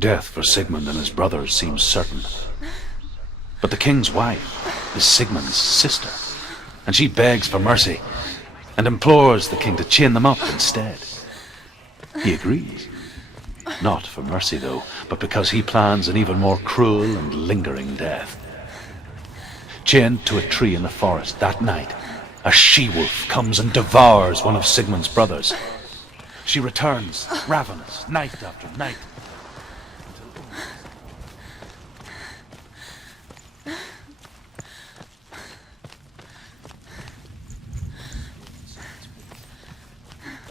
Death for Sigmund and his brothers seems certain. But the king's wife is Sigmund's sister, and she begs for mercy and implores the king to chain them up instead. He agrees. Not for mercy, though, but because he plans an even more cruel and lingering death. Chained to a tree in the forest that night, a she-wolf comes and devours one of Sigmund's brothers. She returns, ravenous, night after night.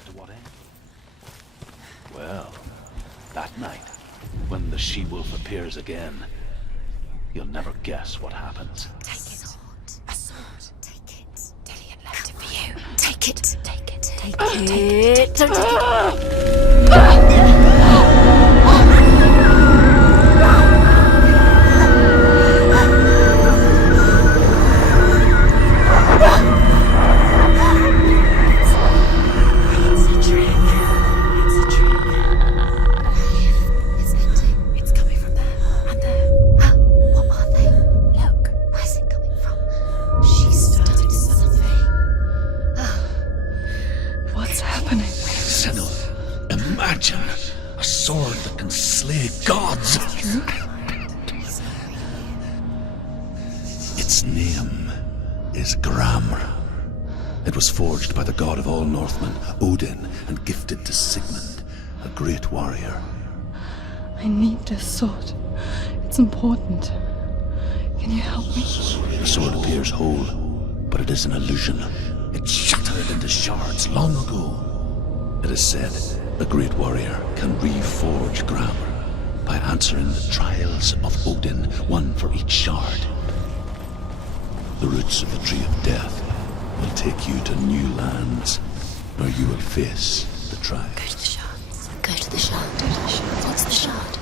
To what end? Well, that night, when the she-wolf appears again, you'll never guess what happens. Take it. A sword. Take it. Dillian left it for you. Take it. Take it. Take it. Don't take it. Its name is Gramr. It was forged by the god of all Northmen, Odin, and gifted to Sigmund, a great warrior. I need this sword. It's important. Can you help me? The sword appears whole, but it is an illusion. It shattered into shards long ago. It is said a great warrior can reforge Gramr by answering the trials of Odin, one for each shard. The roots of the Tree of Death will take you to new lands, where you will face the trial. Go to the shards. Go to the shard. What's the shard?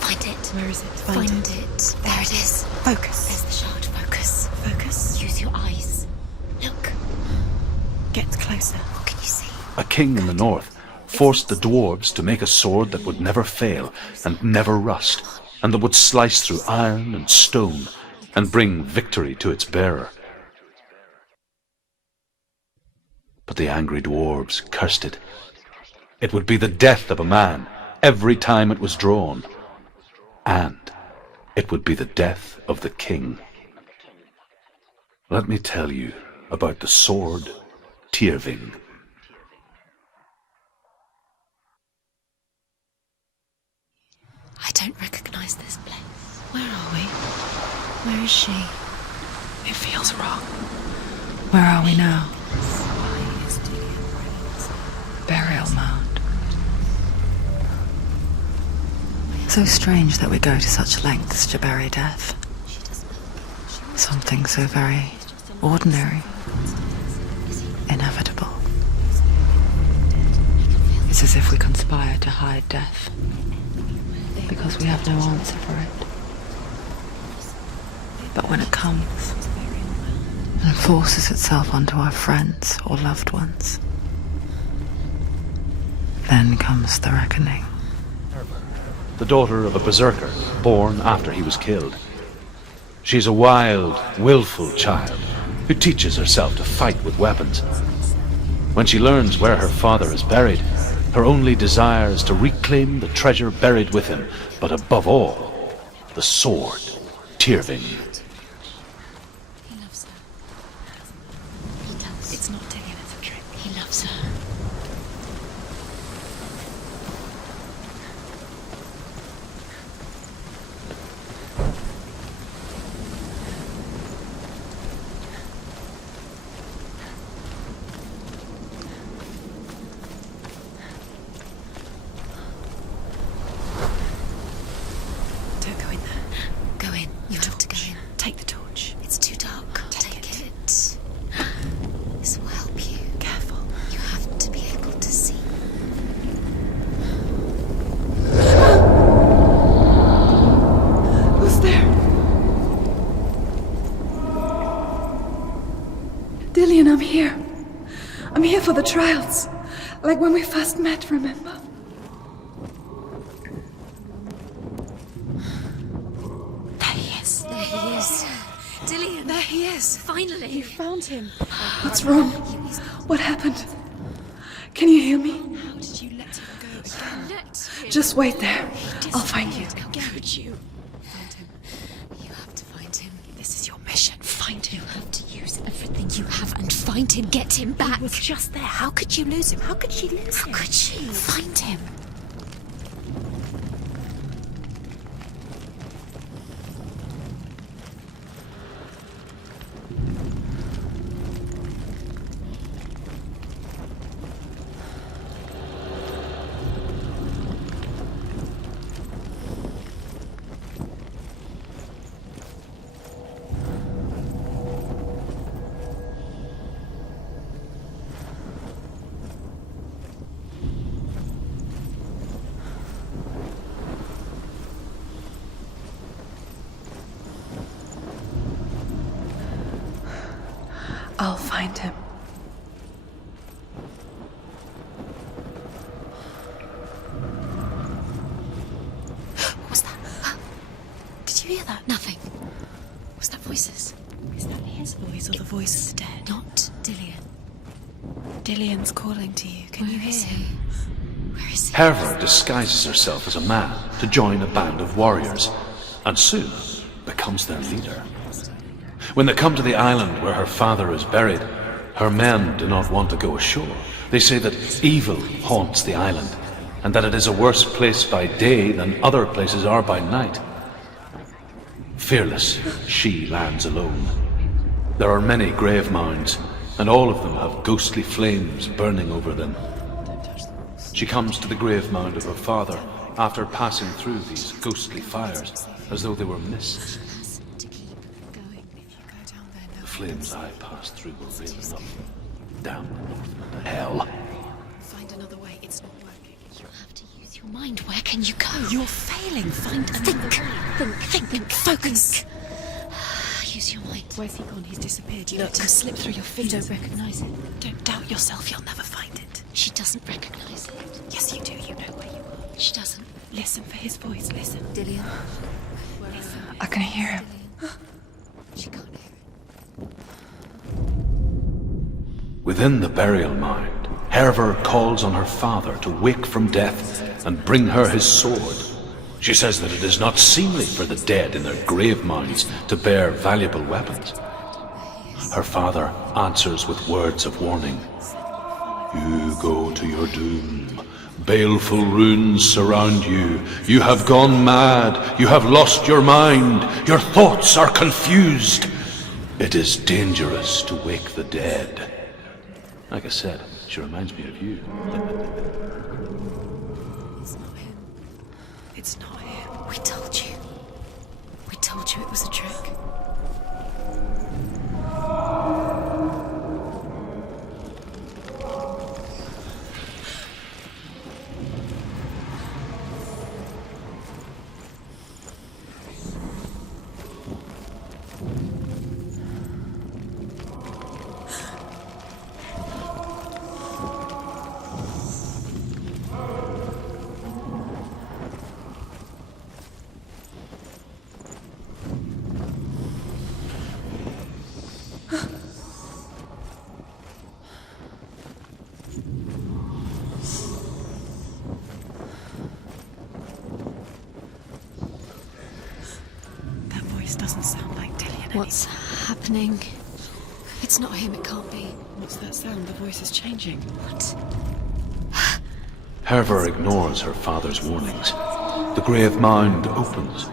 Find it. Where is it? Find it. There it is. Focus. There's the shard. Focus. Focus. Use your eyes. Look. Get closer. What can you see? A king in the north forced the dwarves to make a sword that would never fail and never rust, and that would slice through iron and stone and bring victory to its bearer. But the angry dwarves cursed it. It would be the death of a man every time it was drawn, and it would be the death of the king. Let me tell you about the sword Tyrving. I don't recognize this place. Where are we? Where is she? It feels wrong. Where are we now? Burial mound. So strange that we go to such lengths to bury death. Something so very ordinary, inevitable. It's as if we conspire to hide death, because we have no answer for it. But when it comes and forces itself onto our friends or loved ones, then comes the reckoning. The daughter of a berserker, born after he was killed. She's a wild, willful child who teaches herself to fight with weapons. When she learns where her father is buried, her only desire is to reclaim the treasure buried with him, but above all, the sword, Tyrving. He loves her. He does. It's not Dillian, it's a trick. He loves her. Don't go in there. Go in. You have to go in. Take the torch. It's too dark. Take it. This will help you. Careful. You have to be able to see. Who's there? Dillian, I'm here. I'm here for the trials. Like when we first met, remember? finally! You found him. What's wrong? What happened? Can you hear me? How did you let him go again? Let him. Just wait there. I'll find you. How could you? Find him. You have to find him. This is your mission. Find him. You have to use everything you have and find him. Get him back. He was just there. How could you lose him? How could she lose him? How could she? Find him. I'll find him. What was that? Did you hear that? Nothing. Was that voices? Is that his voice or the voice of the dead? Not Dillian. Dillian's calling to you. Can you hear him? Where is he? Herva disguises herself as a man to join a band of warriors, and soon becomes their leader. When they come to the island where her father is buried, her men do not want to go ashore. They say that evil haunts the island, and that it is a worse place by day than other places are by night. Fearless, she lands alone. There are many grave mounds, and all of them have ghostly flames burning over them. She comes to the grave mound of her father after passing through these ghostly fires, as though they were mists. The flames I passed through were real enough. Down to hell. Find another way. It's not working. You have to use your mind. Where can you go? You're failing. Find Think. Focus. Use your mind. Where's he gone? He's disappeared. You Look. let him slip through your You fingers. don't recognize it. Don't doubt yourself. You'll never find it. She doesn't recognize it. Yes, you do. You know where you are. She doesn't. Listen for his voice. Listen. Dillian. I can hear him. She can't hear it. Within the burial mound, Herva calls on her father to wake from death and bring her his sword. She says that it is not seemly for the dead in their grave mounds to bear valuable weapons. Her father answers with words of warning. You go to your doom. Baleful runes surround you. You have gone mad. You have lost your mind. Your thoughts are confused. It is dangerous to wake the dead. Like I said, she reminds me of you. It's not him. It's not him. We told you. We told you it was a trick. That voice doesn't sound like Dillian. What's happening? It's not him. It can't be. What's that sound? The voice is changing. What? Herva ignores her father's warnings. The grave mound opens,